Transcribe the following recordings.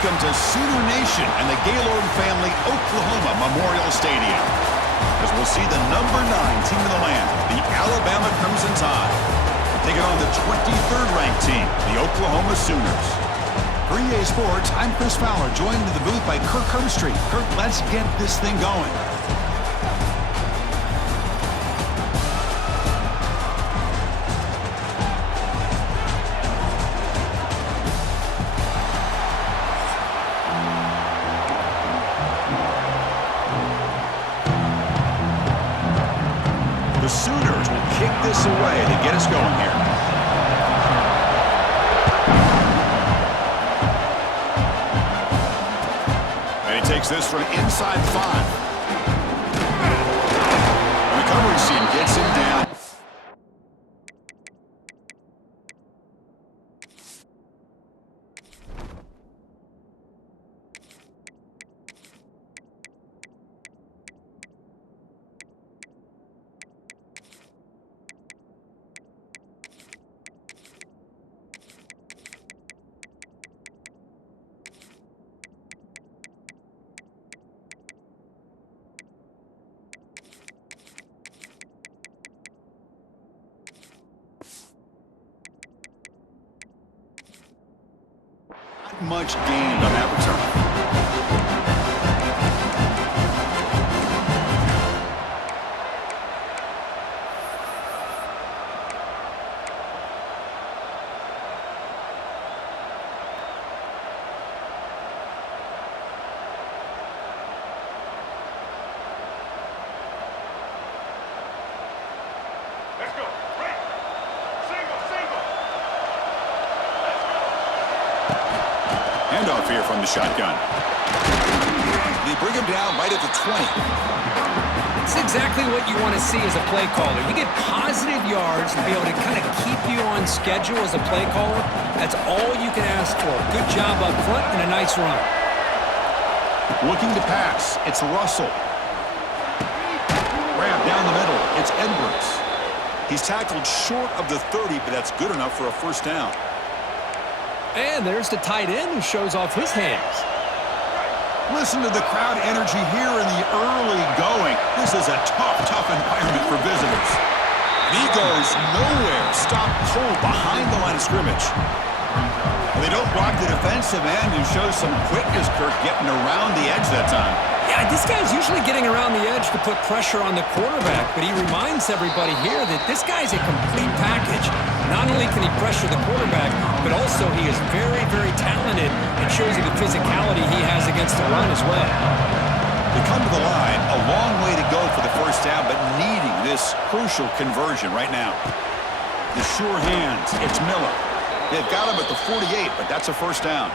Welcome to Sooner Nation and the Gaylord Family Oklahoma Memorial Stadium, as we'll see the number 9 team in the land, the Alabama Crimson Tide, taking on the 23rd ranked team, the Oklahoma Sooners. For EA Sports, I'm Chris Fowler, joined in the booth by Kirk Herbstreit. Kirk, let's get this thing going. The Sooners will kick this away to get us going here. And he takes this from inside 5. The coverage team gets him down. Much gained on that return. Let's go. Right. Single. Handoff here from the shotgun. They bring him down right at the 20. It's exactly what you want to see as a play caller. You get positive yards to be able to kind of keep you on schedule as a play caller. That's all you can ask for. Good job up front and a nice run. Looking to pass. It's Russell. Grab down the middle. It's Edwards. He's tackled short of the 30, but that's good enough for a first down. And there's the tight end who shows off his hands. Listen to the crowd energy here in the early going. This is a tough environment for visitors. And he goes nowhere. Stopped cold behind the line of scrimmage. And they don't block the defensive end, who shows some quickness, Kirk, getting around the edge that time. Yeah, this guy's usually getting around the edge to put pressure on the quarterback, but he reminds everybody here that this guy's a complete package. Not only can he pressure the quarterback, but also he is very, very talented and shows you the physicality he has against the run as well. They come to the line, a long way to go for the first down, but needing this crucial conversion right now. The sure hands, it's Miller. They've got him at the 48, but that's a first down.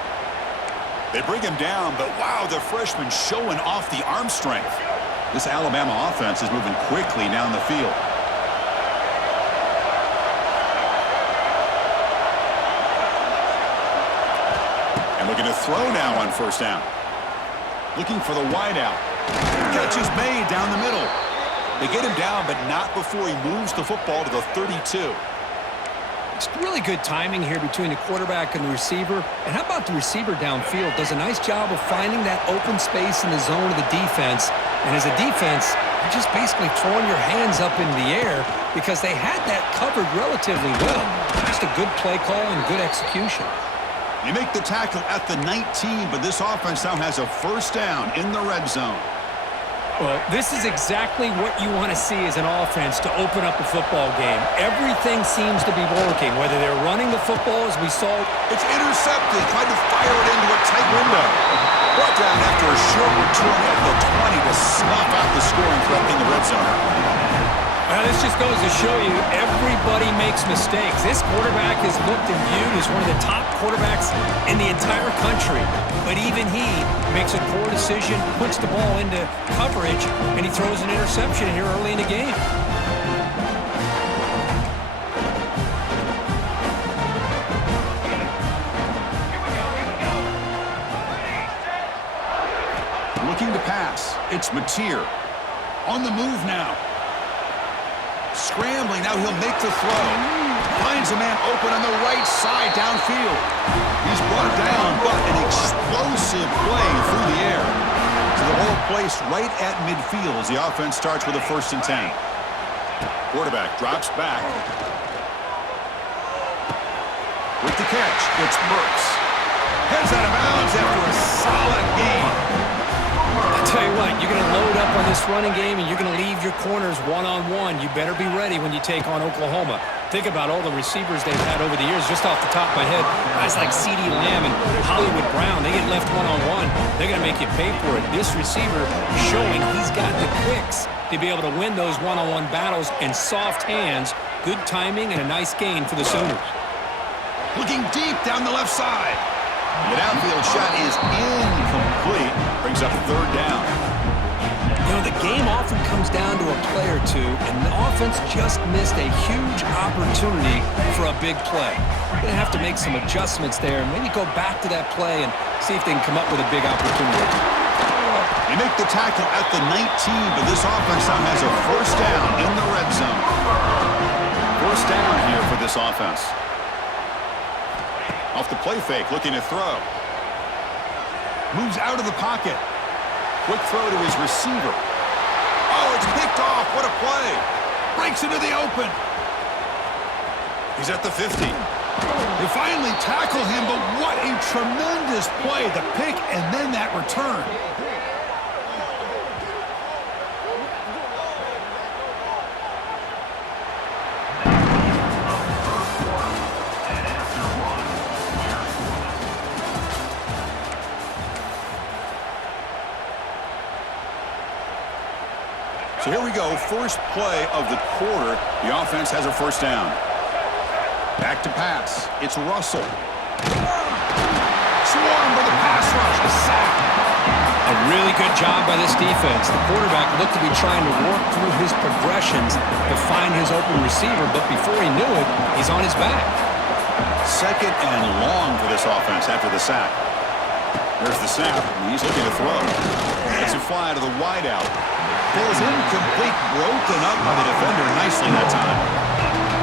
They bring him down, but wow, the freshman showing off the arm strength. This Alabama offense is moving quickly down the field. And looking to throw now on first down. Looking for the wideout. Catch is made down the middle. They get him down, but not before he moves the football to the 32. It's really good timing here between the quarterback and the receiver. And how about the receiver downfield? Does a nice job of finding that open space in the zone of the defense. And as a defense, you're just basically throwing your hands up in the air because they had that covered relatively well. Just a good play call and good execution. They make the tackle at the 19, but this offense now has a first down in the red zone. Well, this is exactly what you want to see as an offense to open up a football game. Everything seems to be working, whether they're running the football as we saw. It's intercepted, tried to fire it into a tight window. Brought down after a short return at the 20 to snuff out the scoring threat in the red zone. Well, this just goes to show you everybody makes mistakes. This quarterback is looked and viewed as one of the top quarterbacks in the entire country. But even he makes a poor decision, puts the ball into coverage, and he throws an interception here early in the game. Looking to pass. It's Mateer. On the move now. Scrambling. Now he'll make the throw. Finds finds a man open on the right side downfield. He's brought down, but an explosive play through the air. So the ball placed right at midfield as the offense starts with a 1st and 10. Quarterback drops back. With the catch, it's Burks. Heads out of bounds after a solid game. I'll tell you what, you're going to load up on this running game and you're going to leave your corners one-on-one. You better be ready when you take on Oklahoma. Think about all the receivers they've had over the years. Just off the top of my head, guys like CeeDee Lamb and Hollywood Brown, they get left one-on-one. They're going to make you pay for it. This receiver showing he's got the quicks to be able to win those one-on-one battles in soft hands, good timing, and a nice gain for the Sooners. Looking deep down the left side. The downfield shot is incomplete. Brings up 3rd down. You know, the game often comes down to a play or two, and the offense just missed a huge opportunity for a big play. They're going to have to make some adjustments there and maybe go back to that play and see if they can come up with a big opportunity. They make the tackle at the 19, but this offense now has a 1st down in the red zone. 1st down here for this offense. Off the play fake, looking to throw. Moves out of the pocket. Quick throw to his receiver. Oh, it's picked off. What a play. Breaks into the open. He's at the 50. They finally tackle him, but what a tremendous play. The pick and then that return. So here we go, first play of the quarter. The offense has a 1st down. Back to pass. It's Russell. Swarmed by the pass rush. A sack. A really good job by this defense. The quarterback looked to be trying to work through his progressions to find his open receiver, but before he knew it, he's on his back. 2nd and long for this offense after the sack. There's the snap, and he's looking to throw. It's a fly to the wideout. Ball is incomplete, broken up by the defender nicely that time.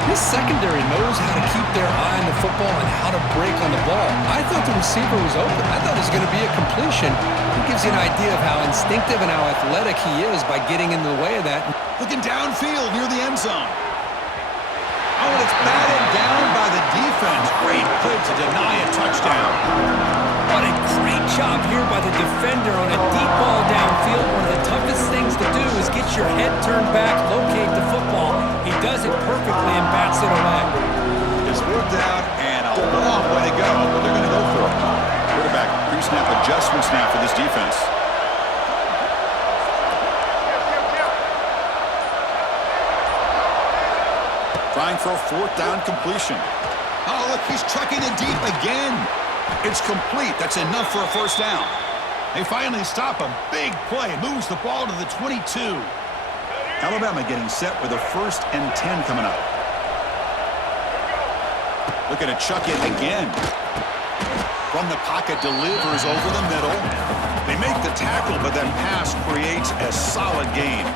This secondary knows how to keep their eye on the football and how to break on the ball. I thought the receiver was open. I thought it was going to be a completion. It gives you an idea of how instinctive and how athletic he is by getting into the way of that. Looking downfield near the end zone. Oh, and it's batted down by the defense. Great play to deny a touchdown. What a great job here by the defender on a deep ball downfield. One of the toughest things to do is get your head turned back, locate the football. He does it perfectly and bats it away. It's worked out and a long way to go, but they're going to go for it. Quarterback pre-snap adjustment snap for this defense. Trying for a 4th down completion. Oh, look, he's trucking it deep again. It's complete. That's enough for a 1st down. They finally stop him. Big play. Moves the ball to the 22. Alabama getting set with a 1st and 10 coming up. Looking to chuck it again. From the pocket, delivers over the middle. They make the tackle, but that pass creates a solid gain.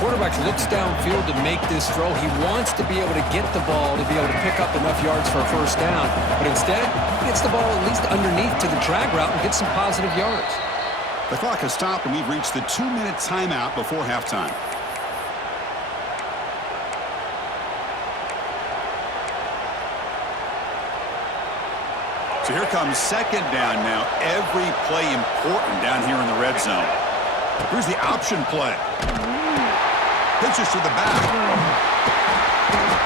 Quarterback looks downfield to make this throw. He wants to be able to get the ball to be able to pick up enough yards for a 1st down. But instead, he gets the ball at least underneath to the drag route and gets some positive yards. The clock has stopped, and we've reached the 2-minute timeout before halftime. So here comes 2nd down now. Every play important down here in the red zone. Here's the option play. Pitches to the back.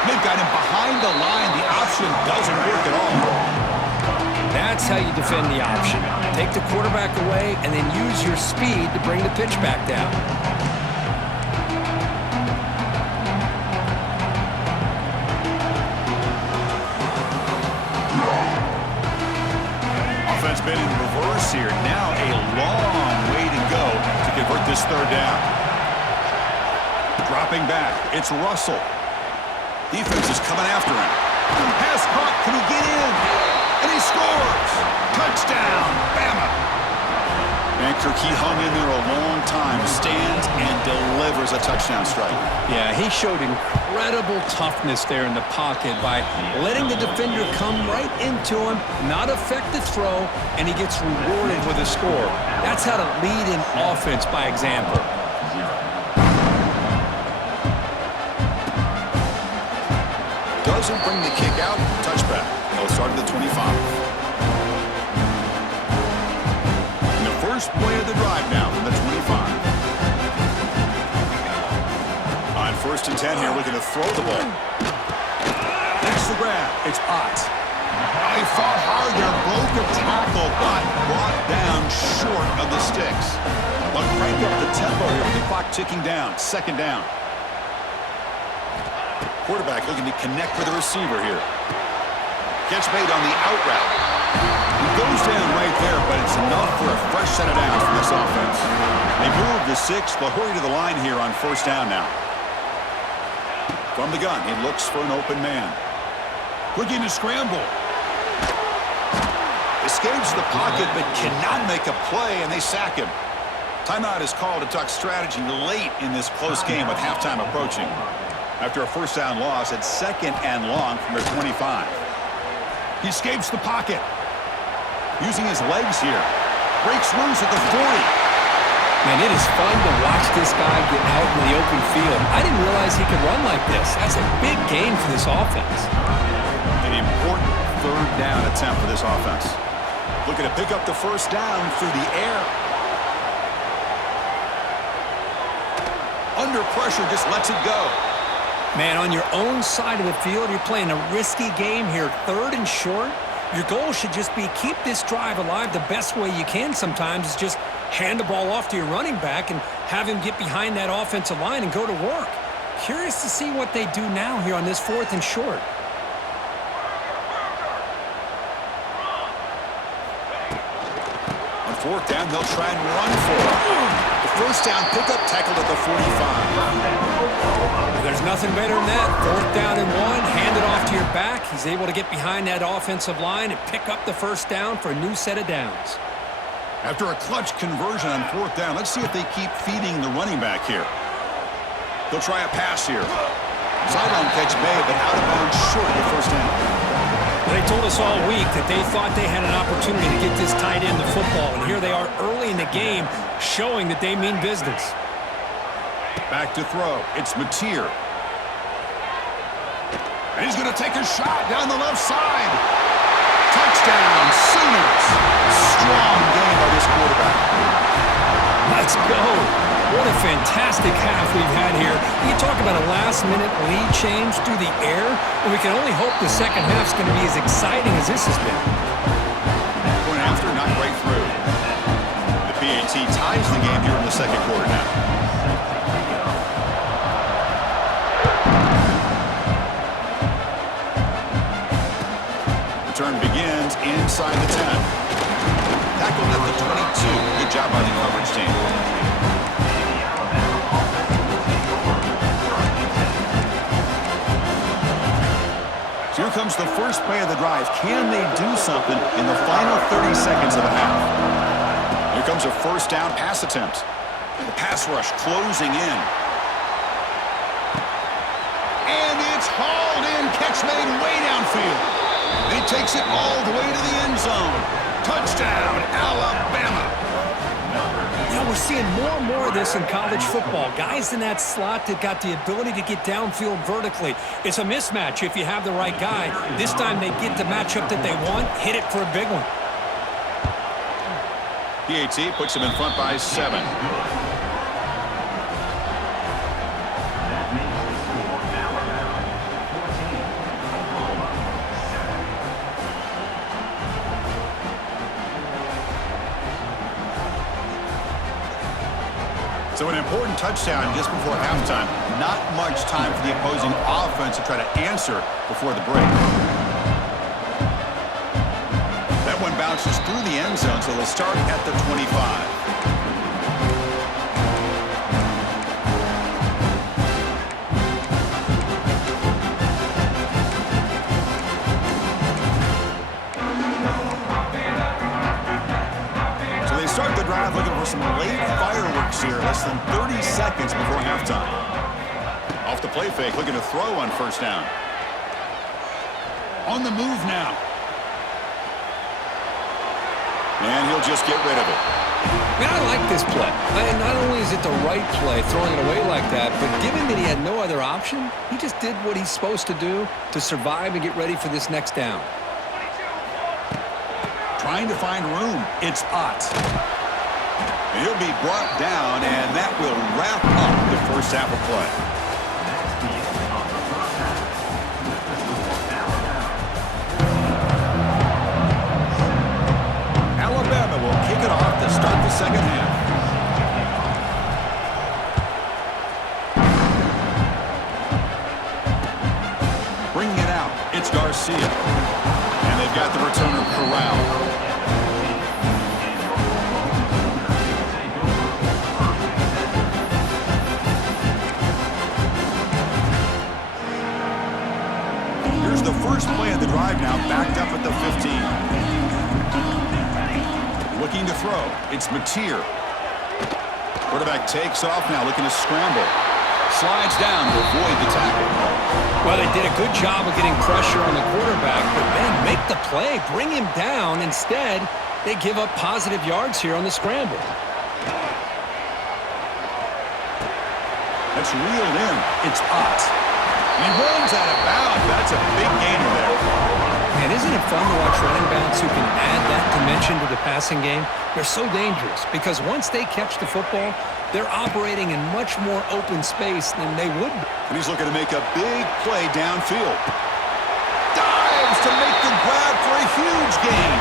They've got him behind the line. The option doesn't work at all. That's how you defend the option. Take the quarterback away and then use your speed to bring the pitch back down. Offense been in reverse here. Now a long way to go to convert this 3rd down. Dropping back, it's Russell. Defense is coming after him. Pass caught, can he get in? And he scores! Touchdown, Bama! Vankirk, he hung in there a long time, stands and delivers a touchdown strike. Yeah, he showed incredible incredible toughness there in the pocket by letting the defender come right into him, not affect the throw, and he gets rewarded with a score. That's how to lead in offense by example. Doesn't bring the kick out. Touchback. They'll start at the 25. And the first play of the drive now from the 25. On 1st and 10 here, looking to throw the ball. Next the grab. It's Ott. He fought hard there, broke a tackle, but brought down short of the sticks. But crank up the tempo here with the clock ticking down. 2nd down. Quarterback looking to connect with the receiver here. Catch made on the out route. He goes down right there, but it's enough for a fresh set of downs from this offense. They move the 6. They'll hurry to the line here on 1st down now. From the gun, he looks for an open man. Looking to scramble. Escapes the pocket, but cannot make a play, and they sack him. Timeout is called to talk strategy late in this close game with halftime approaching. After a 1st down loss at 2nd and long from their 25. He escapes the pocket. Using his legs here. Breaks loose at the 40. Man, it is fun to watch this guy get out in the open field. I didn't realize he could run like this. That's a big gain for this offense. An important 3rd down attempt for this offense. Looking to pick up the 1st down through the air. Under pressure, just lets it go. Man, on your own side of the field, you're playing a risky game here, 3rd and short. Your goal should just be keep this drive alive the best way you can sometimes is just hand the ball off to your running back and have him get behind that offensive line and go to work. Curious to see what they do now here on this 4th and short. On 4th down, they'll try and run for it. The 1st down pickup tackled at the 45. There's nothing better than that. 4th down and 1, hand it off to your back. He's able to get behind that offensive line and pick up the 1st down for a new set of downs. After a clutch conversion on 4th down, let's see if they keep feeding the running back here. They'll try a pass here. Sideline catch made, but out of bounds short of the 1st down. They told us all week that they thought they had an opportunity to get this tight end the football, and here they are early in the game showing that they mean business. Back to throw. It's Mateer. And he's going to take a shot down the left side. Touchdown, Sooners. Strong game by this quarterback. Let's go. What a fantastic half we've had here. You talk about a last-minute lead change through the air, and we can only hope the second half's going to be as exciting as this has been. Point after, not right through. The PAT ties the game here in the 2nd quarter now. Return begins inside the 10. Tackled at the 22. Good job by the coverage team. So here comes the first play of the drive. Can they do something in the final 30 seconds of the half? Here comes a 1st down pass attempt. The pass rush closing in. And it's hauled in. Catch made way downfield. And he takes it all the way to the end zone. Touchdown, Alabama. You know, we're seeing more and more of this in college football. Guys in that slot that got the ability to get downfield vertically. It's a mismatch if you have the right guy. This time they get the matchup that they want, hit it for a big one. PAT puts him in front by 7. So an important touchdown just before halftime. Not much time for the opposing offense to try to answer before the break. That one bounces through the end zone, so they'll start at the 25. Start the drive looking for some late fireworks here, less than 30 seconds before halftime. Off the play fake, looking to throw on first down. On the move now. And he'll just get rid of it. Man, I like this play. Not only is it the right play, throwing it away like that, but given that he had no other option, he just did what he's supposed to do to survive and get ready for this next down. Trying to find room. It's Ott. He'll be brought down, and that will wrap up the first half of play. Alabama will kick it off to start the second half. Bringing it out, it's Garcia. And they've got the returner Corral. Here's the first play of the drive now, backed up at the 15. Looking to throw. It's Mateer. Quarterback takes off now, looking to scramble. Slides down to avoid the tackle. Well, they did a good job of getting pressure on the quarterback, but man, make the play, bring him down. Instead, they give up positive yards here on the scramble. That's reeled in. It's Ott. He runs out of bounds. That's a big gainer there. And isn't it fun to watch running backs who can add that dimension to the passing game? They're so dangerous because once they catch the football, they're operating in much more open space than they would be. And he's looking to make a big play downfield. Dives to make the grab for a huge gain.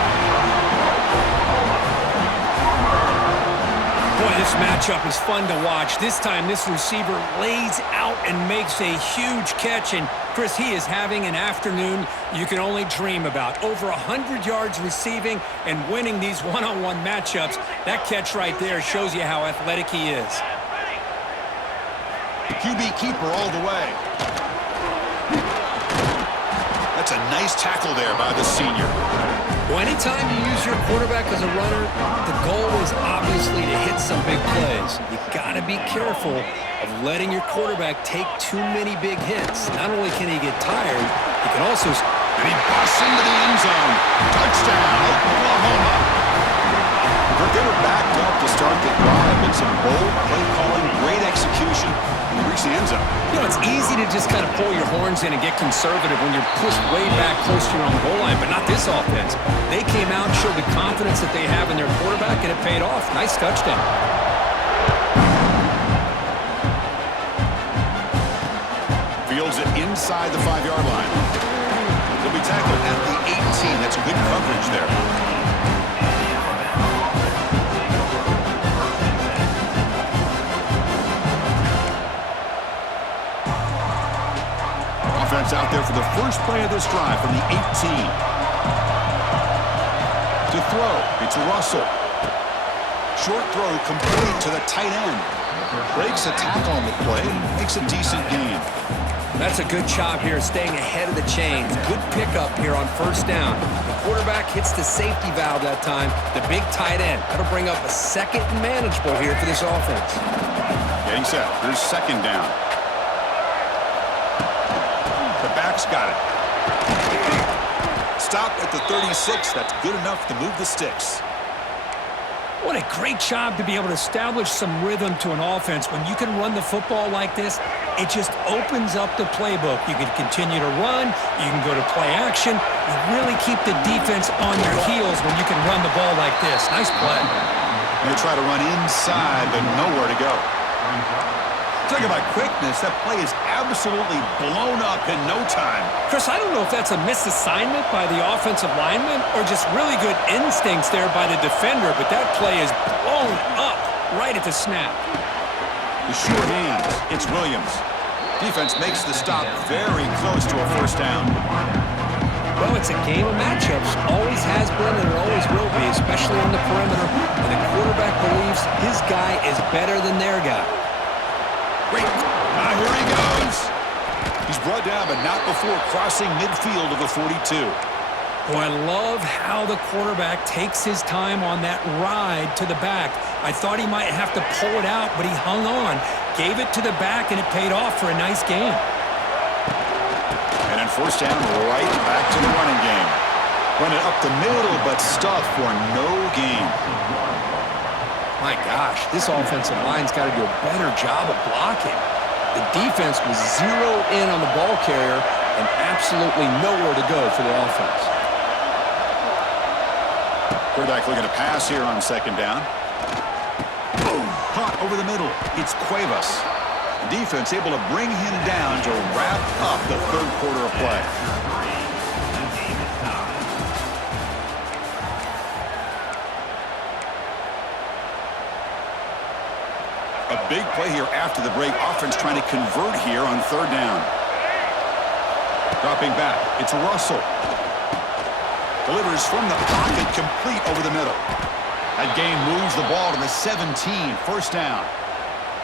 Boy, this matchup is fun to watch. This time, this receiver lays out and makes a huge catch. And, Chris, he is having an afternoon you can only dream about. Over 100 yards receiving and winning these one-on-one matchups. That catch right there shows you how athletic he is. QB keeper all the way. That's a nice tackle there by the senior. Well, anytime you use your quarterback as a runner, the goal is obviously to hit some big plays. You got to be careful of letting your quarterback take too many big hits. Not only can he get tired, he can also... And he busts into the end zone. Touchdown, Oklahoma. But they were backed up to start the drive, and some bold play calling, great execution, and they reached the end zone. You know, it's easy to just kind of pull your horns in and get conservative when you're pushed way back close to your own goal line, but not this offense. They came out and showed the confidence that they have in their quarterback, and it paid off. Nice touchdown. Fields it inside the 5-yard line. He'll be tackled at the 18. That's good coverage there. Offense out there for the first play of this drive from the 18. To throw, it's Russell. Short throw complete to the tight end. Breaks a tackle on the play, makes a decent gain. That's a good job here, staying ahead of the chains. Good pickup here on first down. The quarterback hits the safety valve that time, the big tight end. That'll bring up a second and manageable here for this offense. Getting set. Here's second down. The back's got it. Stop at the 36. That's good enough to move the sticks. What a great job to be able to establish some rhythm to an offense. When you can run the football like this, it just opens up the playbook. You can continue to run. You can go to play action. You really keep the defense on your heels when you can run the ball like this. Nice play. They try to run inside, but nowhere to go. Talking about quickness, that play is absolutely blown up in no time. Chris, I don't know if that's a misassignment by the offensive lineman or just really good instincts there by the defender, but that play is blown up right at the snap. The sure hands, it's Williams. Defense makes the stop very close to a first down. Well, it's a game of matchups. Always has been and it always will be, especially on the perimeter. And the quarterback believes his guy is better than their guy. Wait, here he goes. He's brought down, but not before crossing midfield of the 42. Boy, I love how the quarterback takes his time on that ride to the back. I thought he might have to pull it out, but he hung on, gave it to the back, and it paid off for a nice gain. And then first down, right back to the running game. Run it up the middle, but stuffed for no gain. My gosh, this offensive line's got to do a better job of blocking. The defense was zeroed in on the ball carrier and absolutely nowhere to go for the offense. Quarterback looking to pass here on second down. Boom! Caught over the middle. It's Cuevas. The defense able to bring him down to wrap up the third quarter of play. A big play here after the break. Offense trying to convert here on third down. Dropping back. It's Russell. Delivers from the pocket, complete over the middle. That game moves the ball to the 17, first down.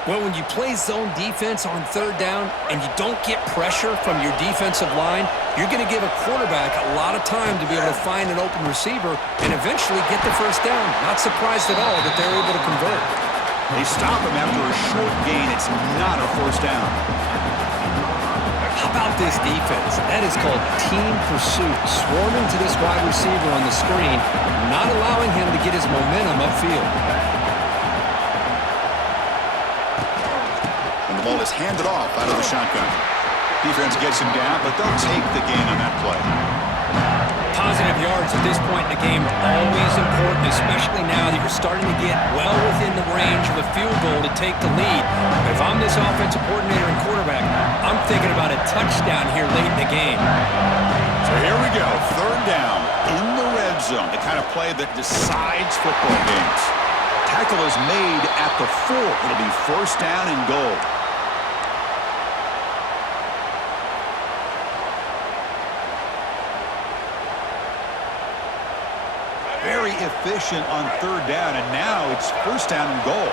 Well, when you play zone defense on third down and you don't get pressure from your defensive line, you're going to give a quarterback a lot of time to be able to find an open receiver and eventually get the first down. Not surprised at all that they're able to convert. They stop him after a short gain. It's not a first down. How about this defense? That is called team pursuit. Swarming to this wide receiver on the screen, not allowing him to get his momentum upfield. And the ball is handed off out of the shotgun. Defense gets him down, but they'll take the gain on that play. Positive yards at this point in the game are always important, especially now that you're starting to get well within the range of a field goal to take the lead. But if I'm this offensive coordinator and quarterback, I'm thinking about a touchdown here late in the game. So here we go, third down in the red zone, the kind of play that decides football games. Tackle is made at the 4. It'll be first down and goal. Very efficient on third down, and now it's first down and goal.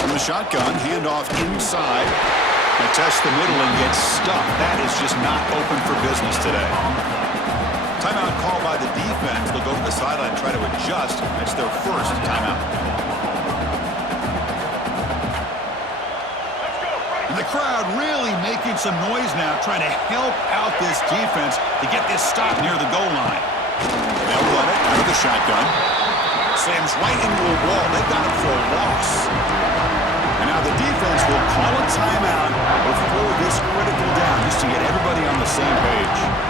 From the shotgun, handoff inside. They test the middle and get stuffed. That is just not open for business today. Timeout called by the defense. They'll go to the sideline and try to adjust. That's their first timeout. And the crowd really making some noise now, trying to help out this defense to get this stop near the goal line. They'll run it out of the shotgun. Slams right into a wall. They got him for a loss. And now the defense will call a timeout before this critical down, just to get everybody on the same page.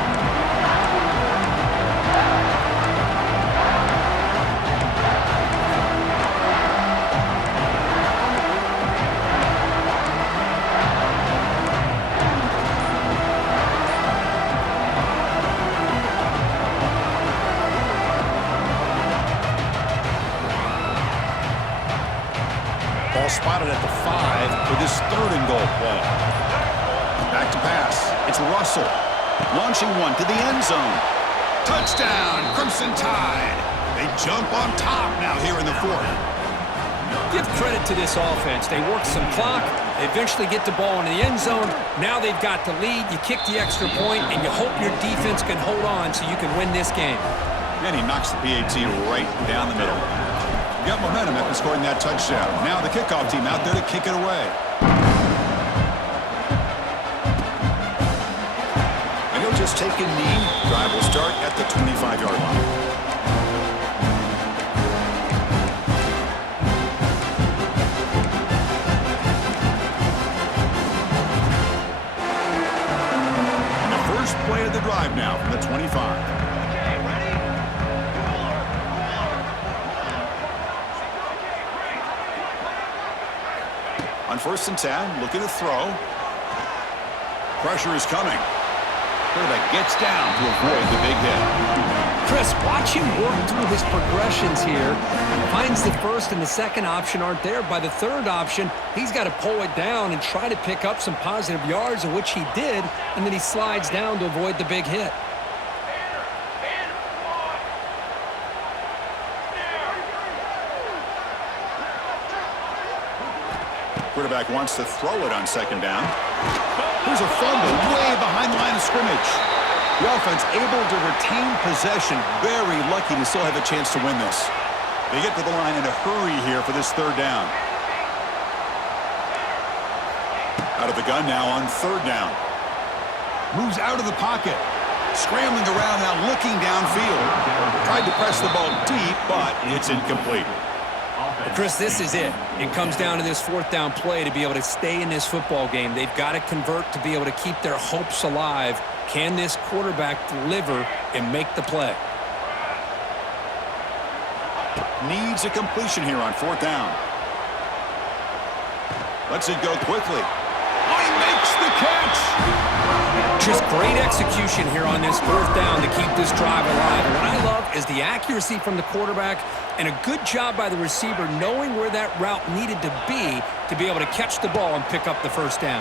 Spotted at the 5 for this third and goal play. Back to pass. It's Russell. Launching one to the end zone. Touchdown, Crimson Tide. They jump on top now here in the fourth. Give credit to this offense. They work some clock. They eventually get the ball in the end zone. Now they've got the lead. You kick the extra point, and you hope your defense can hold on so you can win this game. And he knocks the PAT right down the middle. Got momentum after scoring that touchdown. Now the kickoff team out there to kick it away. And he'll just take a knee. Drive will start at the 25-yard line. And the first play of the drive now from the 25. On first and 10, looking to throw. Pressure is coming. Quarterback gets down to avoid the big hit. Chris, watch him work through his progressions here. Finds the first and the second option aren't there. By the third option, he's got to pull it down and try to pick up some positive yards, of which he did, and then he slides down to avoid the big hit. Quarterback wants to throw it on second down. Here's a fumble way behind the line of scrimmage. The offense able to retain possession. Very lucky to still have a chance to win this. They get to the line in a hurry here for this third down. Out of the gun now on third down. Moves out of the pocket. Scrambling around now, looking downfield. Tried to press the ball deep, but it's incomplete. Well, Chris, this is it. It comes down to this fourth down play to be able to stay in this football game. They've got to convert to be able to keep their hopes alive. Can this quarterback deliver and make the play? Needs a completion here on fourth down. Lets it go quickly. Oh, he makes the catch! Just great execution here on this fourth down to keep this drive alive. And what I love is the accuracy from the quarterback and a good job by the receiver knowing where that route needed to be able to catch the ball and pick up the first down.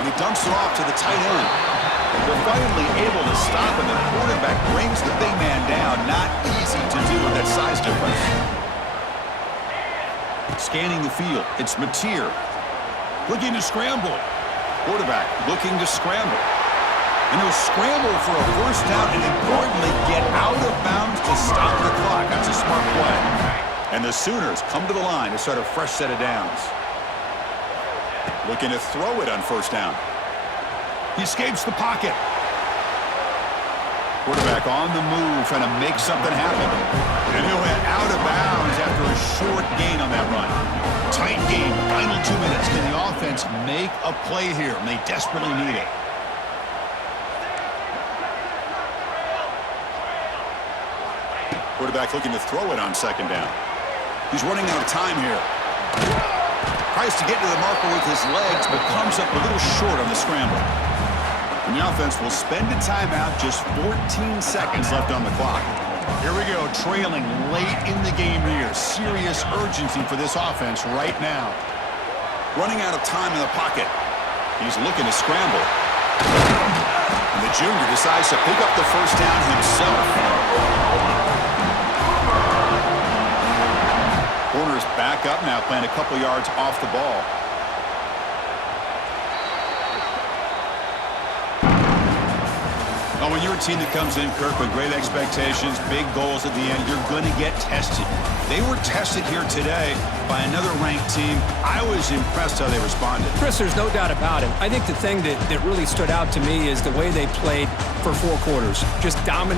And he dumps it off to the tight end. They're finally able to stop him. The quarterback brings the big man down. Not easy to do with that size difference. Scanning the field. It's Mateer. Looking to scramble. Quarterback looking to scramble. And he'll scramble for a first down and importantly get out of bounds to stop the clock. That's a smart play. And the Sooners come to the line to start a fresh set of downs. Looking to throw it on first down. He escapes the pocket. Quarterback on the move, trying to make something happen. And he'll head out of bounds after a short gain on that run. Tight game, final 2 minutes. Can the offense make a play here? And they desperately need it. Quarterback looking to throw it on second down. He's running out of time here. Tries to get to the marker with his legs, but comes up a little short on the scramble. And the offense will spend a timeout, just 14 seconds left on the clock. Here we go, trailing late in the game here. Serious urgency for this offense right now. Running out of time in the pocket. He's looking to scramble. And the junior decides to pick up the first down himself. Corner's back up now, playing a couple yards off the ball. Oh, when you're a team that comes in, Kirk, with great expectations, big goals at the end, you're going to get tested. They were tested here today by another ranked team. I was impressed how they responded. Chris, there's no doubt about it. I think the thing that really stood out to me is the way they played for 4 quarters. Just dominating.